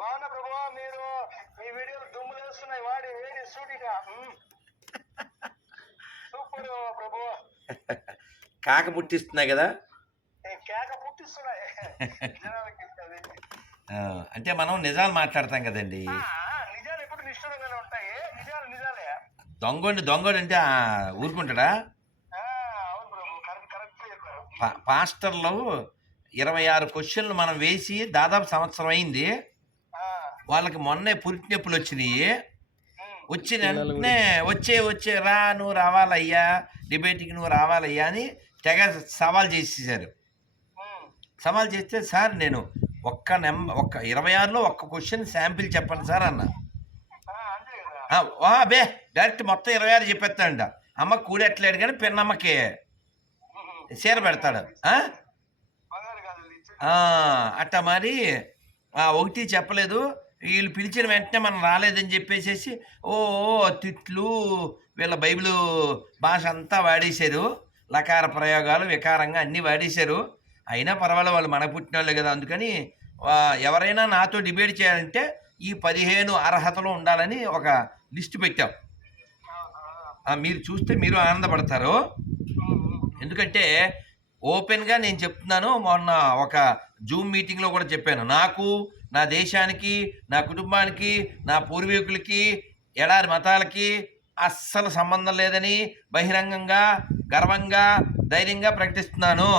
బాగున్నా ప్రభు. మీరు మీ వీడియోలు దుమ్ములు వేస్తున్నాయి వాడి వేడి సూటిగా. సూపర్ ప్రభు. కాక పుట్టిస్తున్నాయి కదా, కేక పుట్టిస్తున్నాయి. అంటే మనం నిజాలు మాట్లాడతాం కదండి. నిజాలు ఎప్పుడు నిష్ఠురంగానే ఉంటాయి. నిజాలు నిజాలే. దొంగడు అంటే ఊరుకుంటాడా? అవును ప్రభు, కరెక్ట్ చెప్పారు. పాస్టర్లు 26 క్వశ్చన్లు మనం వేసి దాదాపు సంవత్సరం అయింది. వాళ్ళకి మొన్నే పురిటి నొప్పులు వచ్చినాయి. వచ్చిన వెంటనే వచ్చే రా, నువ్వు రావాలయ్యా, డిబేట్కి నువ్వు రావాలయ్యా అని తెగ సవాల్ చేసేసారు. సవాల్ చేస్తే సార్ నేను ఒక్క 26లో ఒక్క క్వశ్చన్ శాంపిల్ చెప్పండి సార్ అన్న. బే డైరెక్ట్ మొత్తం 26 చెప్పేస్తాడంట. అమ్మ కూడెట్లేడు కానీ పిన్నమ్మకి చీర పెడతాడు. అట్ట మరి ఒకటి చెప్పలేదు. వీళ్ళు పిలిచిన వెంటనే మనం రాలేదని చెప్పేసేసి తిట్లు, వీళ్ళ బైబిల్ భాష అంతా వాడేశారు. లకార ప్రయోగాలు వికారంగా అన్నీ వాడేశారు. అయినా పర్వాలేదు, వాళ్ళు మన పుట్టిన వాళ్ళే కదా. అందుకని ఎవరైనా నాతో డిబేట్ చేయాలంటే ఈ 15 అర్హతలు ఉండాలని ఒక లిస్ట్ పెట్టాం. మీరు చూస్తే మీరు ఆనందపడతారు. ఎందుకంటే ఓపెన్గా నేను చెప్తున్నాను. మొన్న ఒక జూమ్ మీటింగ్లో కూడా చెప్పాను. నాకు, నా దేశానికి, నా కుటుంబానికి, నా పూర్వీకులకి, ఎడారి మతాలకి అస్సలు సంబంధం లేదని బహిరంగంగా గర్వంగా ధైర్యంగా ప్రకటిస్తున్నాను.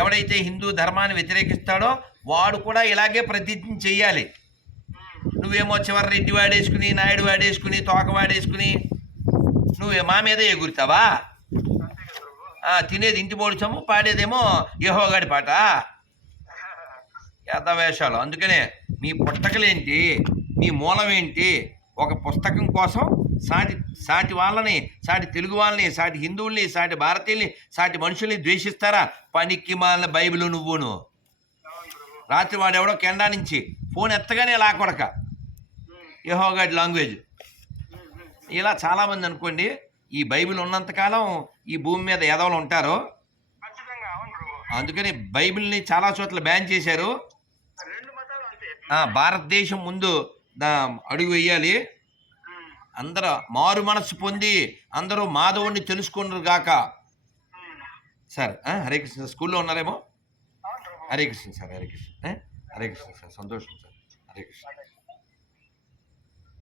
ఎవడైతే హిందూ ధర్మాన్ని వ్యతిరేకిస్తాడో వాడు కూడా ఇలాగే ప్రతిజ్ఞ చెయ్యాలి. నువ్వేమో చివరి రెడ్డి వాడేసుకుని, నాయుడు వాడేసుకుని, తోక వాడేసుకుని నువ్వు మా మీదే ఎగురుతావా? తినేది ఇంటి పోడ్చాము, పాడేదేమో యెహోవాగాడి పాట. వేషాలు. అందుకనే మీ పుట్టకలేంటి, మీ మూలం ఏంటి? ఒక పుస్తకం కోసం సాటి వాళ్ళని, సాటి తెలుగు వాళ్ళని, సాటి హిందువుల్ని, సాటి భారతీయుల్ని, సాటి మనుషుల్ని ద్వేషిస్తారా? పనికి మాలిన బైబిల్ నువ్వును. రాత్రి వాడెవడో కెనడా నుంచి ఫోన్ ఎత్తగానే లాకొడక యెహోవాగాడి లాంగ్వేజ్. ఇలా చాలామంది అనుకోండి, ఈ బైబిల్ ఉన్నంతకాలం ఈ భూమి మీద ఎదవలు ఉంటారు. అందుకని బైబిల్ని చాలా చోట్ల బ్యాన్ చేశారు. భారతదేశం ముందు అడుగు వేయాలి. అందరూ మారు మనస్సు పొంది అందరూ మాధవుడిని తెలుసుకున్నారు గాక. సార్ హరే కృష్ణ స్కూల్లో ఉన్నారేమో. హరే కృష్ణ సార్, హరే కృష్ణ, హరే కృష్ణ సార్, సంతోషం సార్, హరే కృష్ణ.